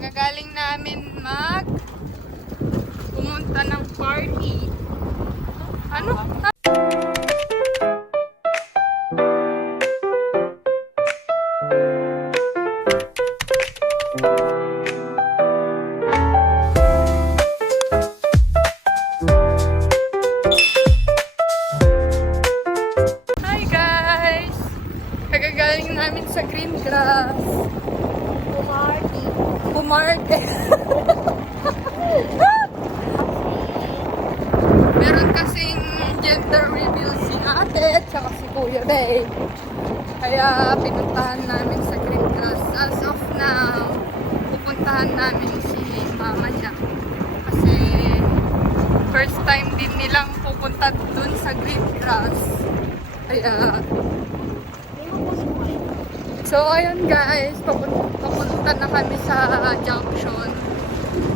Kagagaling namin pumunta ng party. Ano? Hi guys! Kagagaling namin sa green grass. Pumarty. Meron kasing gender reveal si ate at saka si Kuya Ray. Kaya pinuntahan namin sa green grass. As of now, pupuntahan namin si mama niya. Kasi first time din nilang pupunta dun sa green grass. Kaya so, ayun guys, papunta na kami sa junction.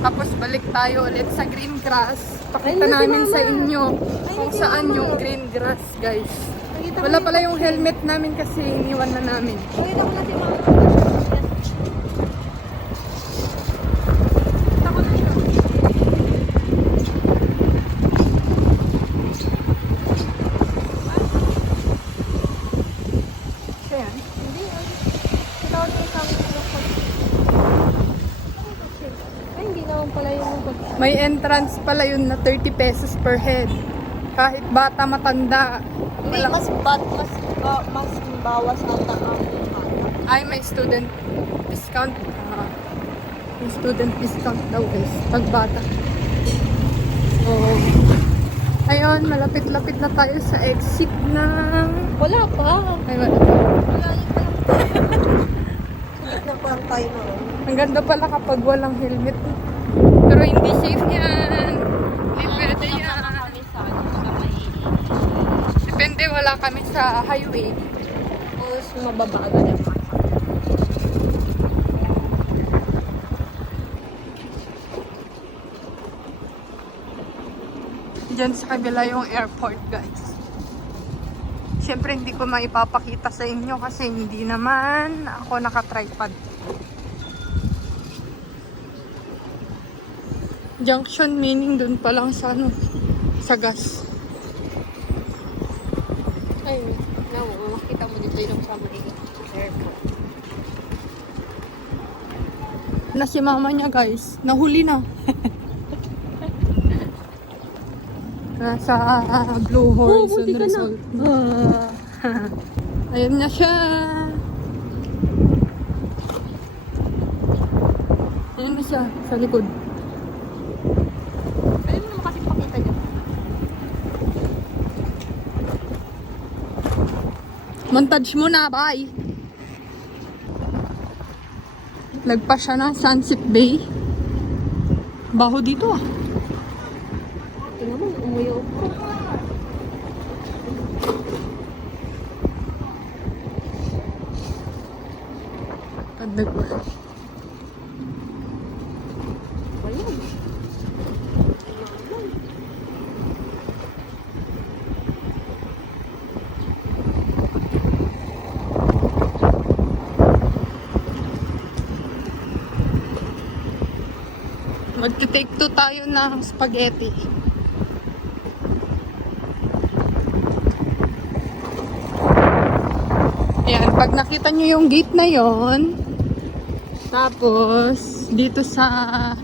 Tapos balik tayo ulit sa green grass. Pakita namin sa inyo kung saan yung green grass, guys. Wala pala yung helmet namin kasi iniwan na namin. Pakita ko na si mama. May entrance pala yun na 30 pesos per head. Kahit bata, matanda. Hindi, mas bawas ata ang Ay, may student discount. May student discount daw guys. Pag bata. So, ayun, malapit-lapit na tayo sa exit ng... Wala pa. Ay, wala pa. Malayo pa lang. Sulit na pa lang tayo noon. Ang ganda pala kapag walang helmet. Pero hindi safe yan. Hindi pwede yan. Depende, wala kami sa highway. Tapos mababaga na pa. Diyan sa kabila yung airport, guys. Siyempre, hindi ko maipapakita sa inyo kasi hindi naman ako naka-tripod. Junction meaning dun pa lang sa sa gas. Ay, makita mo dito yung sa may airport. Na si mama niya, guys. Nahuli na. Nasa Blue Horse buti ka na. Resort. Ayun na siya. Ayun na siya sa likod. Pwede mo naman kasi pakita dyan. Montage mo na, bye! Lagpas siya ng Sunset Bay. Baho dito ah. Tingnan mo, umuyo ko. Padag. Ayun. Magte-take 2 tayo ng spaghetti. Ayan, pag nakita nyo yung gate na yon, tapos dito sa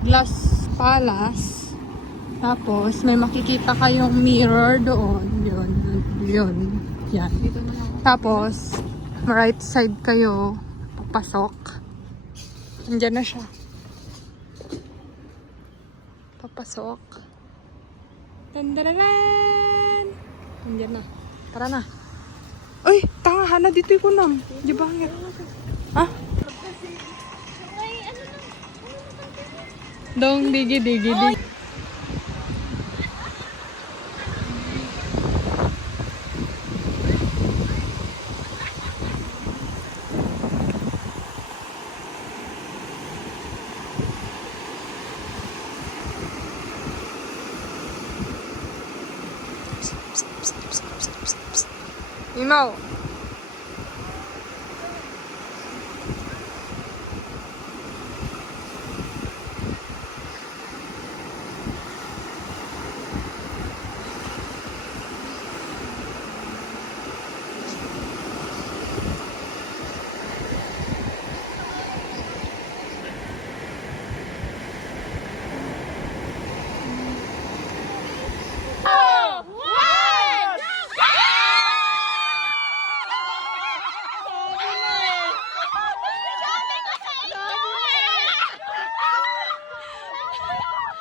Glass Palace, tapos may makikita kayong mirror doon. Yun. Yan. Tapos, right side kayo, papasok. Andyan na siya. Papasok. Tandalalan! Andyan na. Tara na. Uy! Tanga, Hana, dito ko nang. Di ba? Ha? Dong, digi. Imaw.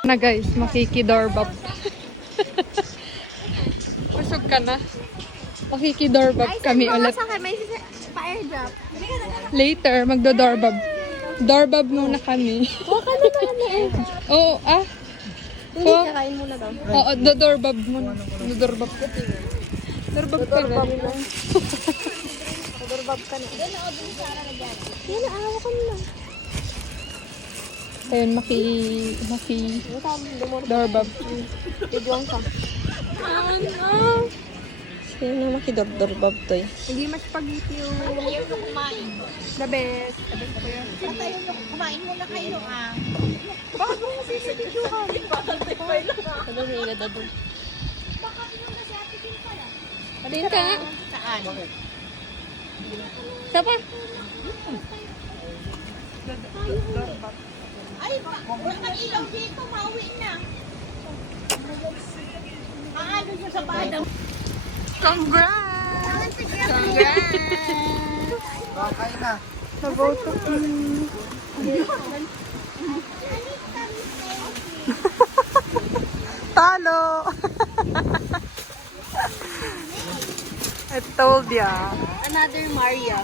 Na guys, makikidoorbab. Busog ka na. Makikidoorbab kami ulit. May fire drop. Later, magdo-doorbab. Doorbab muna kami. Baka naman eh. Oo, ah. Hindi, Oh. kakain muna daw. Oo, doorbab muna. Doorbab ka. Doorbab ka na. Dorbab ka na. Yan, aawa ka na. Ayun, doorbab. Bigwang ka. Ano? Yan na makidordorbab to eh. Hindi mas spaghetti yung... The best. The best ko yan. Kumain muna kayo ah. Bakit mo kasi sa videohan? Ano sa ila dadong? Alin ka nga? Saan? Isa pa. Ay, wala kang ilaw dito. Mauwi na. Ano siya sa bahay? Congrats! Congrats! Okay na. Naboto. Talo! I told ya. Another Maria.